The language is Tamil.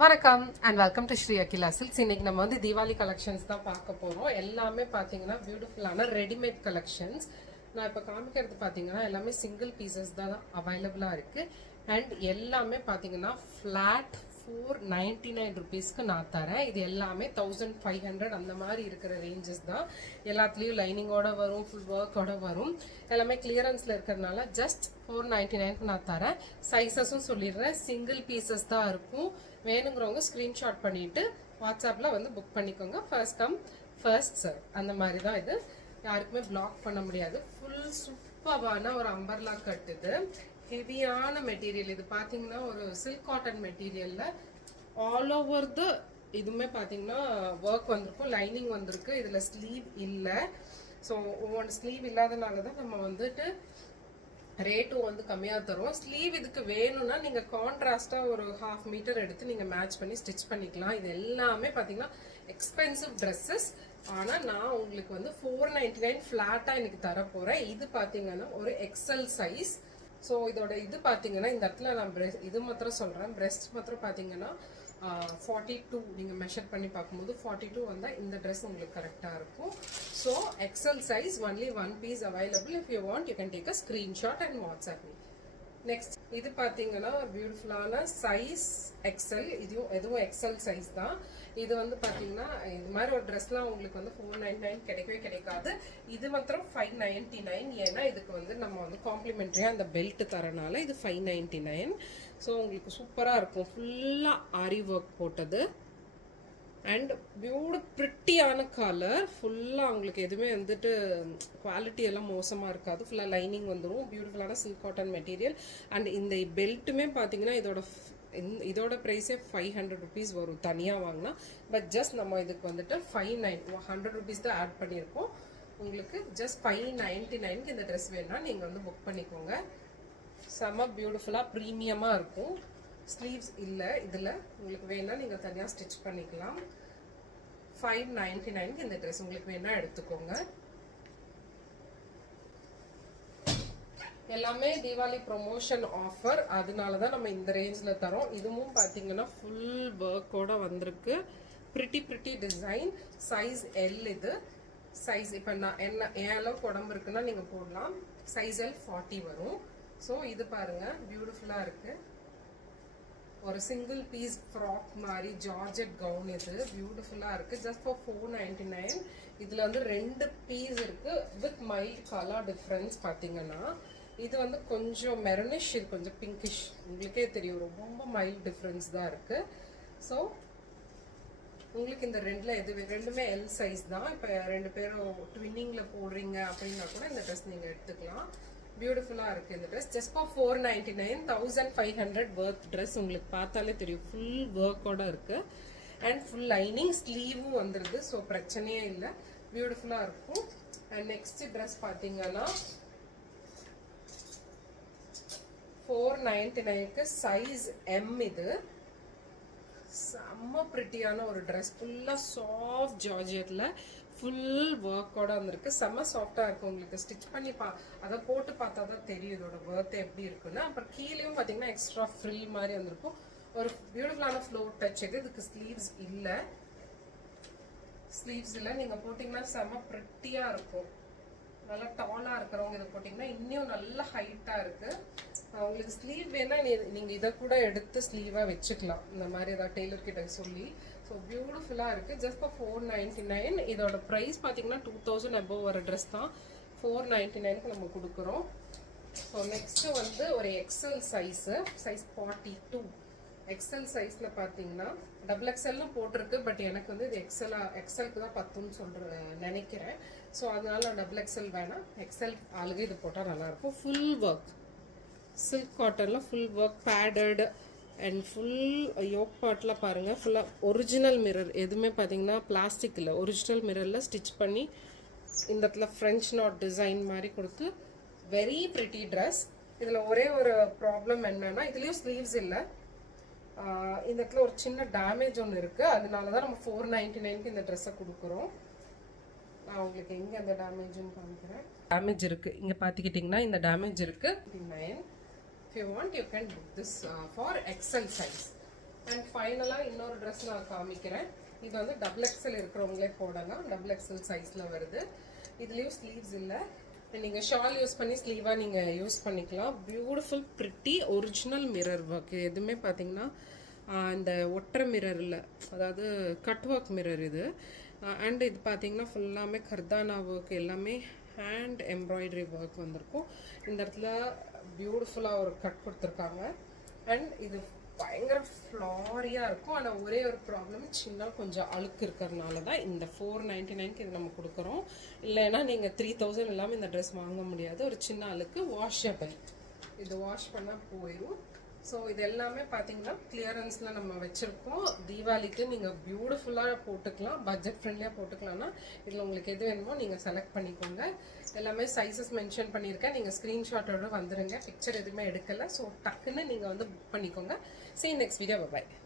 வணக்கம் and welcome to Sri Akila Silks. இன்னைக்கு நம்ம வந்து தீபாவளி கலெக்ஷன்ஸ் தான் பார்க்க போறோம். எல்லாமே பாத்தீங்கன்னா பியூட்டிஃபுல்லான ரெடிமேட் கலெக்ஷன்ஸ். நான் இப்போ காமிக்கிறது பாத்தீங்கன்னா எல்லாமே சிங்கிள் பீசஸ் தான் அவைலபிளா இருக்கு. அண்ட் எல்லாமே பாத்தீங்கன்னா ஃபிளாட் 499 rupeesக்கு நான் தரேன். இது எல்லாமே 1500 அந்த மாதிரி இருக்கிற ரேஞ்சஸ் தான். எல்லாத்துலயும் லைனிங்கோட வரும், ஃபுல் ஒர்க்கோட வரும். எல்லாமே கிளியரன்ஸ்ல இருக்கிறதுனால ஜஸ்ட் 499க்கு நான் தரேன். சைஸஸும் சொல்லிடுறேன், சிங்கிள் பீசஸ் தான் இருக்கும். வேணுங்கிறவங்க ஸ்கிரீன்ஷாட் பண்ணிட்டு வாட்ஸ்அப்ல வந்து புக் பண்ணிக்கோங்க. ஃபர்ஸ்ட் கம் ஃபர்ஸ்ட் சர்வ் அந்த மாதிரி தான். இது யாருக்குமே பிளாக் பண்ண முடியாது. ஃபுல் சூப்பரான ஒரு அம்பர்லா கட். இது ஹெவியான மெட்டீரியல். இது பாத்தீங்கன்னா ஒரு சில்க் காட்டன் மெட்டீரியல்ல ஆல் ஓவர் த இதுமே பாத்தீங்கன்னா ஒர்க் வந்திருக்கும், லைனிங் வந்திருக்கு. இதுல ஸ்லீவ் இல்ல. ஸோ ஒவ்வொரு ஸ்லீவ் இல்லாதனால தான் நம்ம வந்துட்டு ரேட்டும் வந்து கம்மியா தரும். ஸ்லீவ் இதுக்கு வேணும்னா நீங்க கான்ட்ராஸ்டா ஒரு 1/2 மீட்டர் எடுத்து நீங்க மேட்ச் பண்ணி ஸ்டிச் பண்ணிக்கலாம். இது எல்லாமே பாத்தீங்கன்னா எக்ஸ்பென்சிவ் ட்ரெஸ்ஸஸ். ஆனா நான் உங்களுக்கு வந்து 499 ஃபிளாட்டா இன்னைக்கு தர போறேன். இது பாத்தீங்கன்னா ஒரு எக்ஸல் சைஸ். ஸோ இதோட இது பாத்தீங்கன்னா இந்த இடத்துல நான் இது மாத்திரம் சொல்றேன். பிரெஸ்ட் மாத்திரம் பாத்தீங்கன்னா 42 நீங்க மெஷர் பண்ணி பார்க்கும்போது 42 வந்தா இந்த ட்ரெஸ் உங்களுக்கு கரெக்டா இருக்கும். So XL size, only one piece available. If you want you can take a screenshot and WhatsApp me. Next இது பாத்தீங்கன்னா பியூட்டிஃபுல்லான சைஸ் எக்ஸல். இதுவும் எக்ஸல் சைஸ் தான். இது வந்து பாத்தீங்கன்னா இது மாதிரி ஒரு ட்ரெஸ்லாம் உங்களுக்கு வந்து 499 கிடைக்கவே கிடைக்காது. இது மாத்திரம் 599. ஏன்னா இதுக்கு வந்து நம்ம வந்து காம்ப்ளிமெண்டரியா அந்த பெல்ட் தரனால இது 599. ஸோ உங்களுக்கு சூப்பரா இருக்கும். ஃபுல்லா ஆரி ஒர்க் போட்டது அண்ட் பிரிட்டியான கலர். ஃபுல்லா உங்களுக்கு எதுவுமே வந்துட்டு குவாலிட்டி எல்லாம் மோசமா இருக்காது. ஃபுல்லா லைனிங் வந்துடும். பியூட்டிஃபுல்லான சில்க் காட்டன் மெட்டீரியல். அண்ட் இந்த பெல்ட்டுமே பாத்தீங்கன்னா இதோட பிரைஸே 500 rupees வரும் தனியா வாங்கினா. பட் ஜஸ்ட் நம்ம இதுக்கு வந்துட்டு 100 rupees தான் ஆட் பண்ணியிருக்கோம். உங்களுக்கு ஜஸ்ட் 599க்கு இந்த ட்ரெஸ் வேணும்னா நீங்க வந்து புக் பண்ணிக்கோங்க. செம்ம பியூட்டிஃபுல்லா ப்ரீமியமா இருக்கும். ஸ்லீவ்ஸ் இல்ல இதுல. உங்களுக்கு வேணா நீங்க தனியா ஸ்டிச் பண்ணிக்கலாம். 599க்கு இந்த ட்ரெஸ் உங்களுக்கு வேணா எடுத்துக்கோங்க. எல்லாமே தீபாவளி ப்ரொமோஷன் ஆஃபர், அதனாலதான் நம்ம இந்த ரேஞ்ச்ல தரோம். இதுவும் பாத்தீங்கன்னா ஃபுல் ஒர்க்கோட வந்திருக்கு. Pretty design. Size L. இது சைஸ் இப்ப நான் என் அளவுக்கு உடம்பு இருக்குன்னா நீங்க போடலாம். சைஸ் எல் 40 வரும். ஸோ இது பாருங்க பியூட்டிஃபுல்லா இருக்கு. ஒரு சிங்கிள் பீஸ் ஃப்ராக் மாதிரி ஜார்ஜெட் கவுன். இது பியூட்டிஃபுல்லா இருக்கு. Just for 499. இதுல வந்து 2 பீஸ் இருக்கு வித் மைல்ட் கலர் டிஃபரன்ஸ். பாத்தீங்கன்னா இது வந்து கொஞ்சம் மெரூனிஷ், இது கொஞ்சம் பிங்கிஷ். உங்களுக்கே தெரியும் ரொம்ப மைல்ட் டிஃபரன்ஸ் தான் இருக்கு. ஸோ உங்களுக்கு இந்த ரெண்டுமே எல் சைஸ் தான். இப்போ 2 பேரும் ட்வின்னிங்ல போடுறீங்க அப்படின்னா கூட இந்த ட்ரெஸ் நீங்க எடுத்துக்கலாம். பியூட்டிஃபுல்லா இருக்கு இந்த dress. Just for 499. 1500 worth dress. உங்களுக்கு பார்த்தாலே தெரியும் ஃபுல் ஒர்க்கோட இருக்கு. அண்ட் ஃபுல் லைனிங் ஸ்லீவும் வந்துருது. ஸோ பிரச்சனையே இல்லை. பியூட்டிஃபுல்லா இருக்கும். அண்ட் நெக்ஸ்ட் ட்ரெஸ் பாத்தீங்கன்னா 499க்கு சைஸ் எம். இது செம்ம பிரிட்டியான ஒரு ட்ரெஸ். ஃபுல்லா சாஃப்ட் ஜார்ஜெட்ல ஃபுல் ஒர்க்கோட வந்திருக்கு. செம்ம சாஃப்டா இருக்கும். உங்களுக்கு ஸ்டிச் பண்ணி அதை போட்டு பார்த்தா தான் தெரியும் இதோட ஒர்த் எப்படி இருக்குன்னு. அப்புறம் கீழேயும் பாத்தீங்கன்னா எக்ஸ்ட்ரா ஃப்ரில் மாதிரி வந்திருக்கும். ஒரு பியூட்டிஃபுல்லான ஃப்ளோர் டச். இதுக்கு ஸ்லீவ்ஸ் இல்ல. நீங்க போட்டீங்கன்னா செம்ம பிரிட்டியா இருக்கும். நல்லா டாலா இருக்கிறவங்க இதை போட்டீங்கன்னா இன்னும் நல்ல ஹைட்டா இருக்கு. உங்களுக்கு ஸ்லீவ் வேணா நீங்க இதை கூட எடுத்து ஸ்லீவா வச்சுக்கலாம். இந்த மாதிரி ஏதாவது டெய்லர் கிட்ட சொல்லி. ஸோ பியூட்டிஃபுல்லா இருக்கு. Just for 499. இதோட பிரைஸ் பாத்தீங்கன்னா 2000 above வர ட்ரெஸ் தான் 499க்கு நம்ம கொடுக்குறோம். ஸோ நெக்ஸ்ட் வந்து ஒரு எக்ஸல் சைஸ் 42. எக்ஸல் சைஸ்ல பாத்தீங்கன்னா டபுள் எக்ஸல்னு போட்டிருக்கு. பட் எனக்கு வந்து இது எக்ஸலுக்கு தான் பத்துன்னு நினைக்கிறேன். ஸோ அதனால நான் டபுள் எக்ஸல் வேணாம். எக்ஸல் ஆளுங்க இது போட்டா நல்லா இருக்கும். ஃபுல் ஒர்க் சில்க் காட்டன்ல full work padded and full yoke பார்ட்ல பாருங்க ஃபுல்லா ஒரிஜினல் மிரர். எதுவுமே பாத்தீங்கன்னா பிளாஸ்டிக் இல்ல, ஒரிஜினல் மிரர்ல ஸ்டிச் பண்ணி இந்த இடத்துல ஃப்ரெஞ்ச் நாட் டிசைன் மாதிரி கொடுத்து வெரி பிரிட்டி ட்ரெஸ். இதுல ஒரே ஒரு ப்ராப்ளம் என்னன்னா இதுலயும் ஸ்லீவ்ஸ் இல்ல. இந்த இடத்துல ஒரு சின்ன டேமேஜ் ஒன்று இருக்கு. அதனாலதான் நம்ம 499க்கு இந்த ட்ரெஸ்ஸை கொடுக்குறோம். நான் உங்களுக்கு எங்க அந்த டேமேஜ்னு காமிக்கிறேன். டேமேஜ் இருக்கு இங்க பாத்துக்கிட்டீங்கன்னா இந்த டேமேஜ் இருக்கு. 9. If you want you can book this for XL size. And ஃபைனலாக இன்னொரு ட்ரெஸ் நான் காமிக்கிறேன். இது வந்து டபுள் எக்ஸல் இருக்கிறவங்களே போடலாம். டபுள் எக்ஸல் சைஸில் வருது. இதுலேயும் ஸ்லீவ்ஸ் இல்லை. நீங்கள் ஷால் யூஸ் பண்ணி ஸ்லீவாக நீங்கள் யூஸ் பண்ணிக்கலாம். Beautiful pretty original mirror work. எதுவுமே பார்த்தீங்கன்னா இந்த ஒற்றை மிரர் இல்லை, அதாவது கட் ஒர்க் மிரர் இது. அண்ட் இது பார்த்தீங்கன்னா ஃபுல்லாமே கர்தானா ஒர்க், எல்லாமே ஹேண்ட் எம்ப்ராய்டரி ஒர்க் வந்திருக்கும். இந்த இடத்துல பியூட்டிஃபுல்லாக ஒரு கட் கொடுத்துருக்காங்க. அண்ட் இது பயங்கர ஃப்ளாரியாக இருக்கும். ஆனால் ஒரே ஒரு ப்ராப்ளம், சின்ன கொஞ்சம் அழுக்கு இருக்கிறதுனால தான் இந்த 499க்கு இது நம்ம கொடுக்குறோம். இல்லைன்னா நீங்கள் 3000 இல்லாமல் இந்த ட்ரெஸ் வாங்க முடியாது. ஒரு சின்ன அழுக்கு, வாஷபிள். இது வாஷ் பண்ணால் போயிடும். ஸோ இது எல்லாமே பார்த்தீங்கன்னா கிளியரன்ஸில் நம்ம வச்சுருக்கோம். தீபாவளிக்கு நீங்கள் பியூட்டிஃபுல்லாக போட்டுக்கலாம், பட்ஜெட் ஃப்ரெண்ட்லியாக போட்டுக்கலாம்னா இதில் உங்களுக்கு எது வேணுமோ நீங்கள் செலக்ட் பண்ணிக்கோங்க. எல்லாமே சைஸஸ் மென்ஷன் பண்ணியிருக்கேன். நீங்கள் ஸ்க்ரீன்ஷாட்டோட வந்துடுங்க. பிக்சர் எதுவுமே எடுக்கலை. ஸோ டக்குன்னு நீங்கள் வந்து புக் பண்ணிக்கோங்க. See you next video. Bye bye.